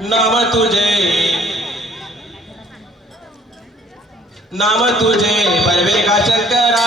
नाम तुझे। नाम तुझे बरवे का शंकरा